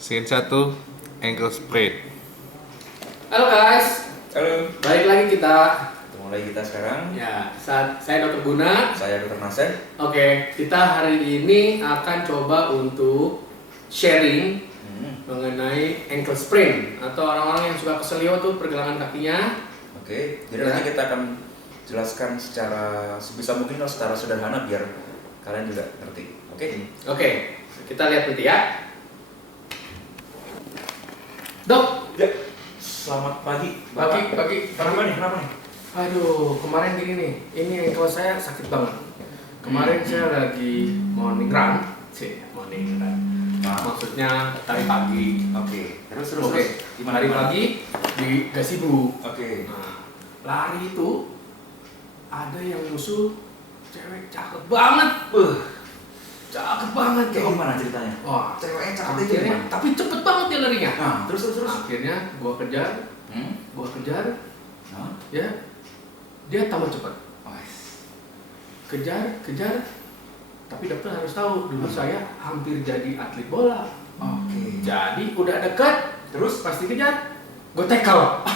Scene 1, ankle sprain. Halo guys, Halo, balik lagi kita. ketemu lagi kita sekarang. Ya, saya Dr. Guna. Saya Dr. Nasir. Oke, kita hari ini akan coba untuk sharing mengenai ankle sprain atau orang-orang yang suka keselio tuh pergelangan kakinya. Oke, jadi Ya. nanti kita akan jelaskan secara sebisa mungkin lah, secara sederhana biar kalian juga ngerti. Oke? Oke, kita lihat nanti ya. Dok, Ya. Selamat pagi. pagi. Kenapa nih? Aduh, kemarin gini nih, ini ankle saya sakit banget. Kemarin saya lagi morning run. Nah, Maksudnya tadi pagi. oke. Terus Oke, gimana? hari pagi di Gazebo. Oke. Nah, lari itu ada yang musuh cewek cakep banget. Cakep banget Kayak Dok. gimana ceritanya? Wah, Ceweknya cakep itu akhirnya, gimana? tapi cepet banget dia larinya. Nah, terus. Akhirnya gua kejar, Nah, ya. Dia tambah cepet. wes. Kejar. Tapi dokter harus tahu, dulu saya hampir jadi atlet bola. Oke. Jadi udah deket, Terus? pasti kejar. Gue tackle.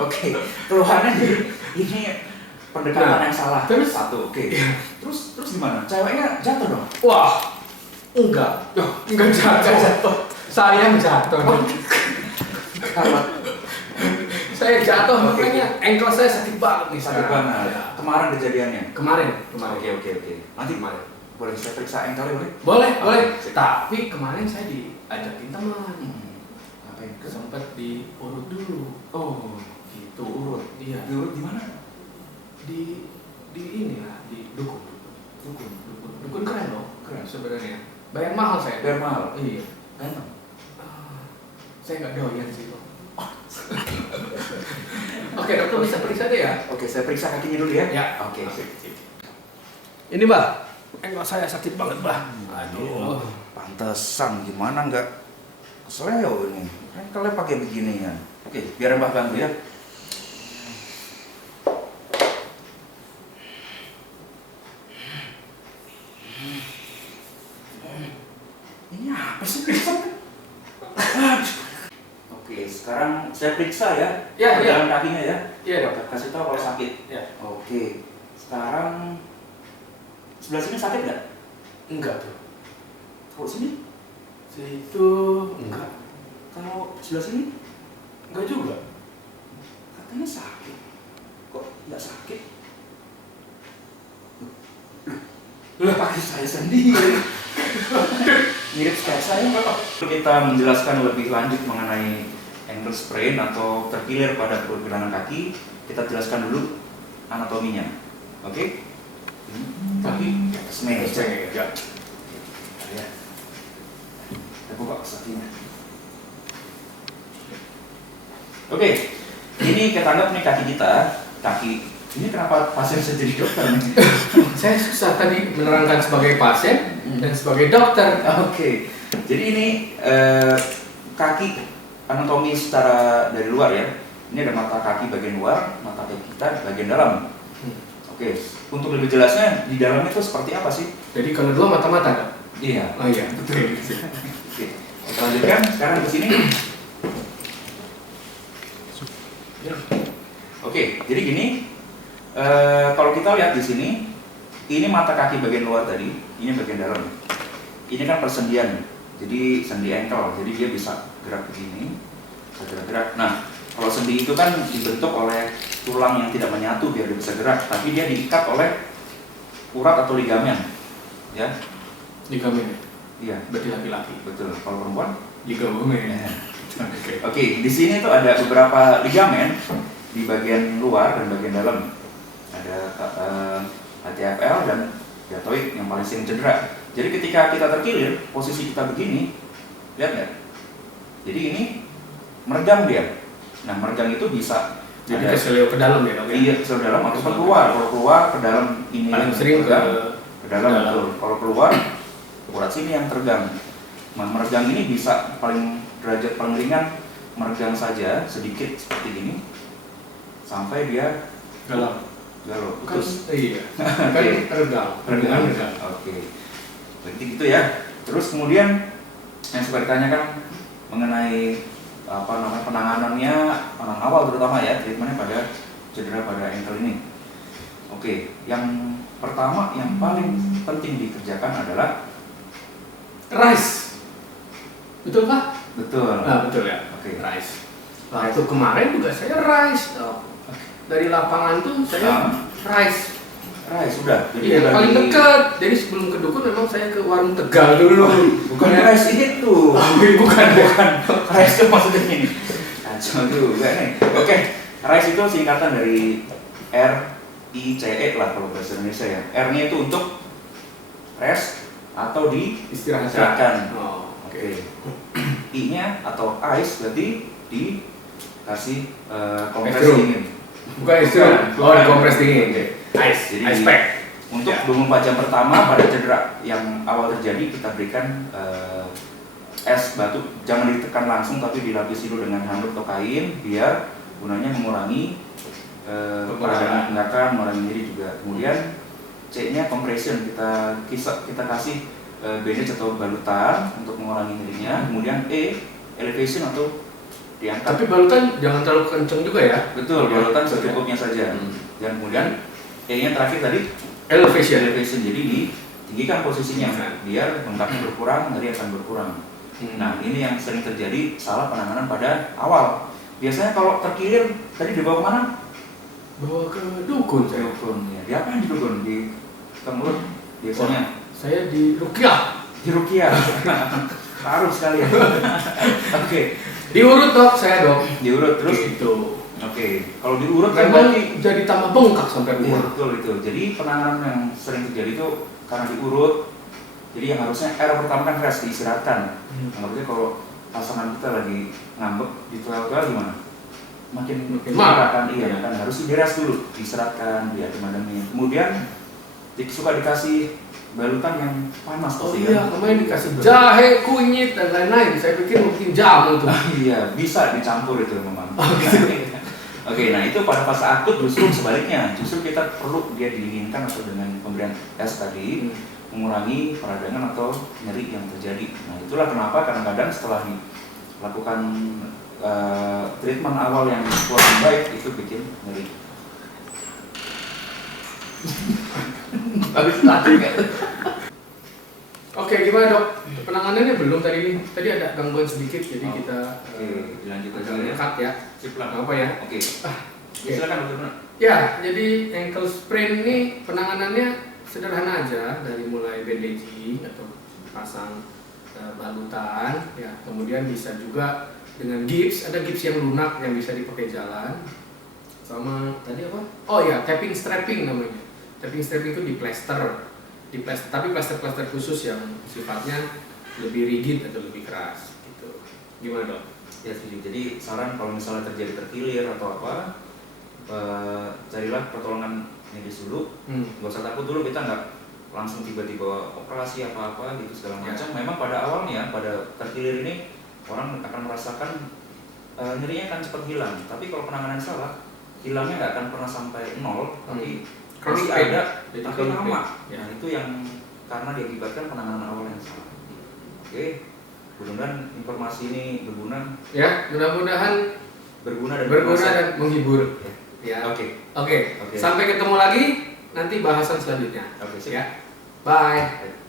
Oke. Keluhannya jadi ini pendekatan Nah, yang salah. terus? Satu. Oke. Iya. Terus gimana? Ceweknya jatuh dong. Wah, enggak jatuh. Saya yang jatuh. Kalau Saya jatuh, Oke. makanya ankle saya sakit banget nih sakit sekarang. banget. Ya. Kemarin kejadiannya. Kemarin. Oke. Nanti Kemarin. boleh saya periksa ankle boleh? Boleh. Oke. Tapi kemarin saya diajakin teman. Ngapain? Sempet diurut dulu. Oh, Gitu. urut. Iya. Diurut di mana? Di ini lah, di dukun. Dukun keren loh. Keren. Sebenarnya. Bayar mahal saya. Biar mahal. Iya. Ganteng. Saya nggak doyan sih Bang. Oke, dokter bisa periksa deh ya. Oke, saya periksa kakinya dulu ya. Ya. Oke. Ini Mbak, ankle saya sakit banget Mbak. Aduh, pantesan gimana nggak kesleo ini. Ankle pakai beginian. Oke, biar Mbak bantu ya. Ini apa sih? Oke, sekarang saya periksa ya. Ya. Jalan kakinya ya. Iya dok. Kasih tahu kalau sakit. Ya. Oke, sekarang sebelah sini sakit nggak? Enggak tuh. Kalau sini? Situ enggak. Kalau sebelah sini? Enggak juga. Katanya sakit. Kok nggak sakit? Lah kaki saya sendiri. Mirip kayak saya. Kita menjelaskan lebih lanjut mengenai ankle sprain atau terkilir pada pergelangan kaki. Kita jelaskan dulu anatominya. Oke? Kaki di atas meja. Ya. Ya. Kita buka kakinya. Oke, ini kita anggap nih kaki kita. Ini kenapa pasien saya jadi dokter nih? Saya susah tadi menerangkan sebagai pasien dan sebagai dokter. Oke, jadi ini kaki anatomi secara dari luar ya. Ini ada mata kaki bagian luar, mata kaki kita bagian dalam. Oke, untuk lebih jelasnya di dalamnya itu seperti apa sih? Jadi kalau dua mata-mata Dok? Iya. Oh iya, betul. Oke, kita lanjutkan sekarang ke sini. Oke, jadi gini. Kalau kita lihat di sini, ini mata kaki bagian luar tadi, ini bagian dalam. Ini kan persendian, jadi sendi ankle, jadi dia bisa gerak begini, bisa gerak-gerak. Nah, kalau sendi itu kan dibentuk oleh tulang yang tidak menyatu biar dia bisa gerak, tapi dia diikat oleh urat atau ligamen, ya? Ligamen. Iya, Berarti laki-laki. betul. Kalau perempuan? Ligamen. Oke, di sini tuh ada beberapa ligamen di bagian luar dan bagian dalam. Ada HTFL dan deltoid yang paling sering cedera. Jadi ketika kita terkilir, posisi kita begini, lihat nggak? Jadi ini meregang dia. Nah, meregang itu bisa Jadi keselio ke dalam ya Dok? Ya? iya ke dalam ataupun keluar. Kalau keluar ke dalam ini Paling sering ke dalam betul. Kalau keluar urat sini yang tergang. Nah, meregang ini bisa paling derajat paling ringan meregang saja sedikit seperti ini sampai dia galau. Galau. Kan Terus iya. Kan Oke. regang. Regang. Regang. Oke. Berarti gitu ya. Terus kemudian yang suka ditanyakan mengenai penanganannya, penanganan awal terutama ya, treatmentnya pada cedera pada ankle ini. Oke, yang pertama yang paling penting dikerjakan adalah Rise. Betul Pak? betul. Nah, betul ya. Oke. Rise. Waktu kemarin juga saya rise. Dari lapangan tuh saya rise. Sudah. Iya, paling dekat. Jadi sebelum ke dukun memang saya ke warung Tegal dulu. Bukan rice itu. bukan. Rice itu maksudnya ini. Kacau juga nih. Oke, rice itu singkatan dari RICE lah kalau bahasa Indonesia ya. R-nya itu untuk rest atau Istirahatkan. Oh, oke. I-nya atau ice berarti dikasih kompres Ice dingin. Bukan istirahat. Oh, kompres dingin. Oke. Ice. Jadi Ice pack. untuk Ya. 24 jam pertama pada cedera yang awal terjadi kita berikan es batu, jangan ditekan langsung tapi dilapisi dulu dengan handuk atau kain biar gunanya mengurangi pergerakan, mengurangi nyeri juga. Kemudian C-nya compression, kita kasih bandage atau balutan untuk mengurangi nyerinya. Kemudian E elevation atau diangkat. Tapi balutan jangan terlalu kenceng juga ya. Betul, balutan secukupnya saja. Dan kemudian E-nya terakhir tadi elevation, jadi ditinggikan posisinya biar bengkaknya berkurang, nyeri akan berkurang. Nah, ini yang sering terjadi salah penanganan pada awal. Biasanya kalau terkilir tadi dibawa kemana? Bawa ke dukun saya. Dukun ya. Di apa yang di dukun? Di mulut biasanya. Saya di Rukyah. Di Rukyah. Taruh sekali ya. Oke. Diurut dok, saya dok. Diurut terus. Gitu. Oke. Kalau diurut kan Memang berarti jadi tambah bengkak sampai iya, rumah. betul itu. Jadi penanganan yang sering terjadi itu karena diurut. Jadi yang harusnya pertama kan rest, diistirahatkan. Maksudnya kalau pasangan kita lagi ngambek di toilet gimana? Makin marah kan? Iya kan, harus di-rest dulu, diistirahatkan, diadem-ademin. Kemudian suka dikasih balutan yang panas. Oh iya, kemarin dikasih jahe, kunyit dan lain-lain. Saya pikir mungkin jamu tuh. Iya, bisa dicampur itu memang. Oke, nah itu pada fase akut justru sebaliknya. Justru kita perlu dia didinginkan atau dengan pemberian es tadi mengurangi peradangan atau nyeri yang terjadi. Nah itulah kenapa kadang-kadang setelah dilakukan treatment awal yang kurang baik itu bikin nyeri. Habis latih kan? Oke, gimana dok? Penanganannya belum tadi ini. Tadi ada gangguan sedikit, jadi kita Dilanjut aja agak ya. cut ya. Sip lah. Nggak apa ya? Oke. Silakan dokter. Ya, jadi ankle sprain ini penanganannya sederhana aja, dari mulai bandaging atau pasang balutan, ya. Kemudian bisa juga dengan gips, ada gips yang lunak yang bisa dipakai jalan. Sama tadi apa? Oh ya, tapping strapping namanya. Tapping strapping itu di plester, tapi plester khusus yang sifatnya lebih rigid atau lebih keras, gitu. Gimana dok? Ya setuju. Jadi saran kalau misalnya terjadi terkilir atau apa, carilah pertolongan medis dulu. Nggak usah takut dulu, kita nggak langsung tiba-tiba operasi apa-apa gitu segala macam. Memang pada awalnya pada terkilir ini orang akan merasakan nyerinya akan cepat hilang. Tapi kalau penanganan salah, hilangnya nggak akan pernah sampai nol, tapi masih ada tapi lama. Ya. Nah itu yang karena diakibatkan penanganan awal yang salah. Oke, mudah-mudahan informasi ini berguna. Ya, mudah-mudahan Berguna dan menghibur. Ya. Oke. Oke. Sampai ketemu lagi nanti bahasan selanjutnya. Oke, sip. Ya. Bye.